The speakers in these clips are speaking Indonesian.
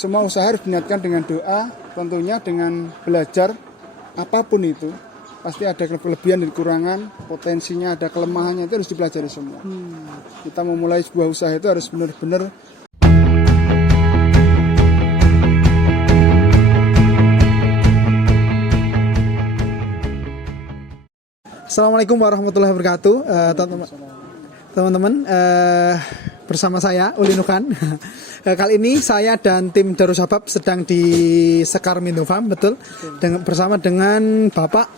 semua usaha harus diniatkan dengan doa, tentunya dengan belajar apapun itu. Pasti ada kelebihan dan kekurangan, potensinya ada kelemahannya, itu harus dipelajari semua. Kita memulai sebuah usaha itu harus benar-benar Assalamualaikum warahmatullahi wabarakatuh, teman-teman. Bersama saya Uli Nukan. Kali ini saya dan tim Darushabab sedang di Sekar Mindo Farm, betul? Bersama dengan Bapak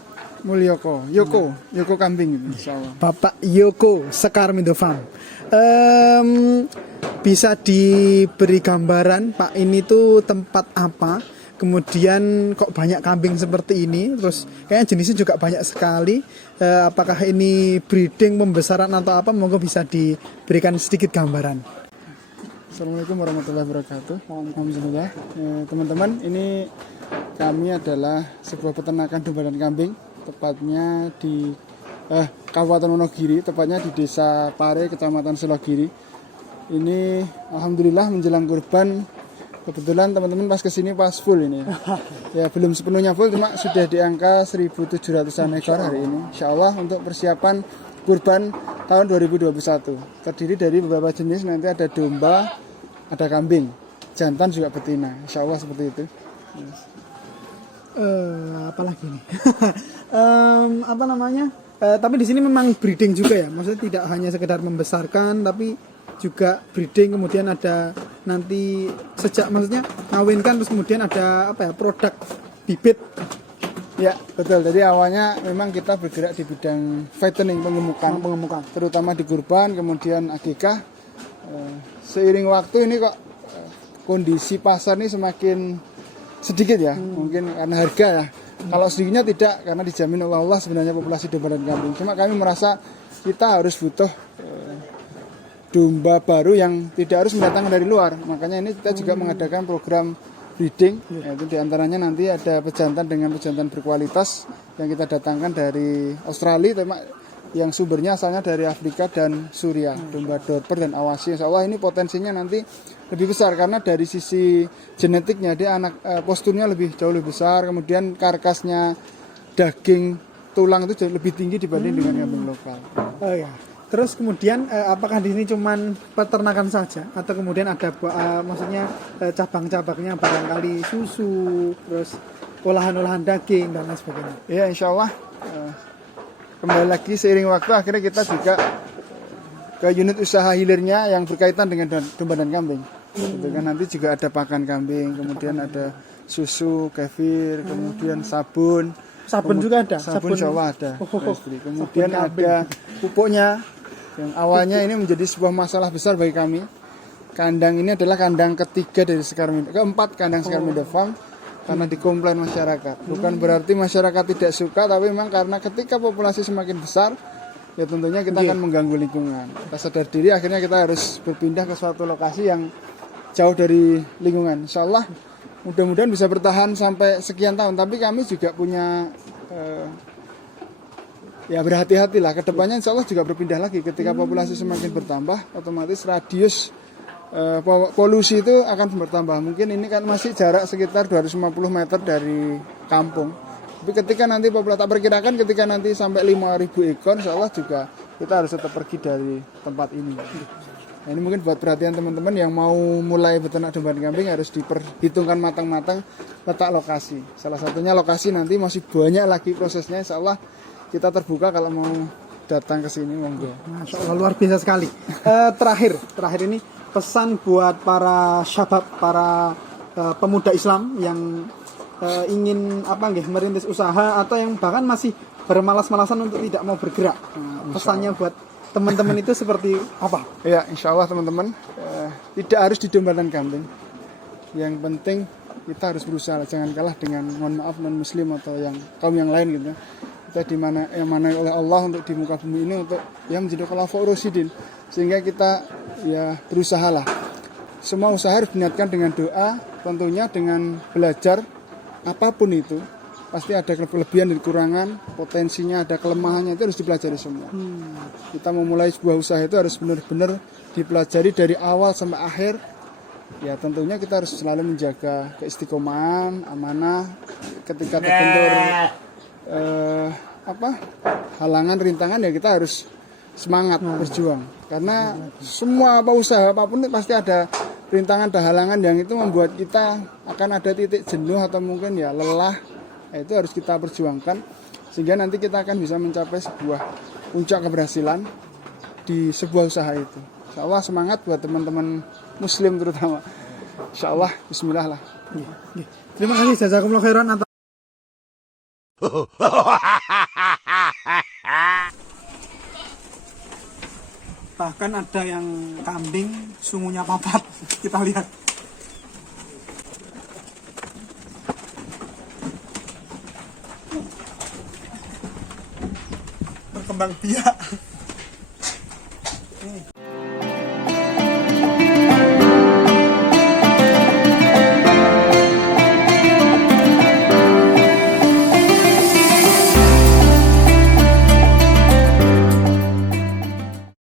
Yoko Kambing, insyaallah. Bapak Yoko Sekar Mindo Farm. Bisa diberi gambaran, Pak, ini tuh tempat apa? Kemudian kok banyak kambing seperti ini? Terus kayaknya jenisnya juga banyak sekali. Apakah ini breeding, pembesaran atau apa? Monggo bisa diberikan sedikit gambaran. Assalamualaikum warahmatullahi wabarakatuh. Alhamdulillah. Teman-teman, ini kami adalah sebuah peternakan domba dan kambing, tepatnya di Kabupaten Wonogiri, tepatnya di Desa Pare, Kecamatan Selogiri. Ini alhamdulillah menjelang kurban. Kebetulan teman-teman pas kesini pas full ini. Ya belum sepenuhnya full, cuma sudah di angka 1.700-an ekor hari ini. Insyaallah untuk persiapan kurban tahun 2021. Terdiri dari beberapa jenis, nanti ada domba, ada kambing, jantan juga betina. Insyaallah seperti itu. Apalagi nih? Apa namanya? Tapi di sini memang breeding juga ya. Maksudnya tidak hanya sekedar membesarkan, tapi juga breeding, kemudian ada nanti maksudnya ngawinkan, terus kemudian ada produk bibit. Ya betul, jadi awalnya memang kita bergerak di bidang fattening, pengemukan, terutama di kurban, kemudian akikah. Seiring waktu ini kok kondisi pasar ini semakin sedikit ya, mungkin karena harga ya. Kalau sedikitnya tidak, karena dijamin oleh Allah sebenarnya populasi domba dan kambing. Cuma kami merasa kita harus butuh domba baru yang tidak harus mendatangkan dari luar. Makanya ini kita juga mengadakan program breeding, yaitu diantaranya nanti ada pejantan dengan pejantan berkualitas yang kita datangkan dari Australia, yang sumbernya asalnya dari Afrika dan Suriah, domba Dorper dan Awasi. Insya Allah ini potensinya nanti lebih besar karena dari sisi genetiknya dia posturnya jauh lebih besar, kemudian karkasnya, daging, tulang itu jauh lebih tinggi dibanding dengan kambing lokal. Oh ya. Terus kemudian apakah di sini cuman peternakan saja atau kemudian ada maksudnya cabang-cabangnya, barangkali susu, terus olahan-olahan daging dan lain sebagainya? Ya insyaallah kembali lagi seiring waktu akhirnya kita juga ke unit usaha hilirnya yang berkaitan dengan domba dan kambing. Gitu kan, nanti juga ada pakan kambing, kemudian ada susu, kefir, kemudian sabun. Sabun juga ada? Sabun insyaallah ada. Kemudian ada pupuknya. Yang awalnya ini menjadi sebuah masalah besar bagi kami. Kandang ini adalah kandang ketiga dari keempat kandang Sekar Mindo Farm karena dikomplain masyarakat. Bukan berarti masyarakat tidak suka, tapi memang karena ketika populasi semakin besar, ya tentunya kita akan mengganggu lingkungan. Kita sadar diri, akhirnya kita harus berpindah ke suatu lokasi yang jauh dari lingkungan. Insyaallah mudah-mudahan bisa bertahan sampai sekian tahun. Tapi kami juga punya ya berhati-hatilah, kedepannya insya Allah juga berpindah lagi ketika populasi semakin bertambah, otomatis radius polusi itu akan bertambah. Mungkin ini kan masih jarak sekitar 250 meter dari kampung, tapi ketika nanti populasi tak perkirakan ketika nanti sampai 5.000 ekor, insya Allah juga kita harus tetap pergi dari tempat ini. Nah, ini mungkin buat perhatian teman-teman yang mau mulai beternak domba dan kambing harus diperhitungkan matang-matang letak lokasi. Salah satunya lokasi nanti masih banyak lagi prosesnya, insya Allah kita terbuka kalau mau datang ke sini, monggo. Masya Allah, luar biasa sekali. Terakhir ini pesan buat para syabab, para pemuda Islam yang ingin merintis usaha atau yang bahkan masih bermalas-malasan untuk tidak mau bergerak. Pesannya buat teman-teman itu seperti apa? Ya, insya Allah teman-teman, tidak harus di domba dan kambing. Yang penting kita harus berusaha, jangan kalah dengan mohon maaf non muslim atau yang kaum yang lain gitu. Kita yang mana oleh Allah untuk di muka bumi ini untuk yang menjadi khulafaur rasyidin, sehingga kita ya berusahalah. Semua usaha harus diniatkan dengan doa, tentunya dengan belajar apapun itu. Pasti ada kelebihan dan kekurangan, potensinya ada kelemahannya, itu harus dipelajari semua. Kita memulai sebuah usaha itu harus benar-benar dipelajari dari awal sampai akhir, ya tentunya kita harus selalu menjaga keistiqomahan, amanah ketika terbentur halangan, rintangan, ya kita harus semangat berjuang. Karena semua usaha apapun pasti ada rintangan dan halangan yang itu membuat kita akan ada titik jenuh atau mungkin ya lelah. Nah, itu harus kita perjuangkan sehingga nanti kita akan bisa mencapai sebuah puncak keberhasilan di sebuah usaha itu. Insya Allah semangat buat teman-teman muslim terutama. Insya Allah bismillah lah. Terima kasih jazakumullah khairan atas bahkan ada yang kambing sungunya papat. Kita lihat. Berkembang biak.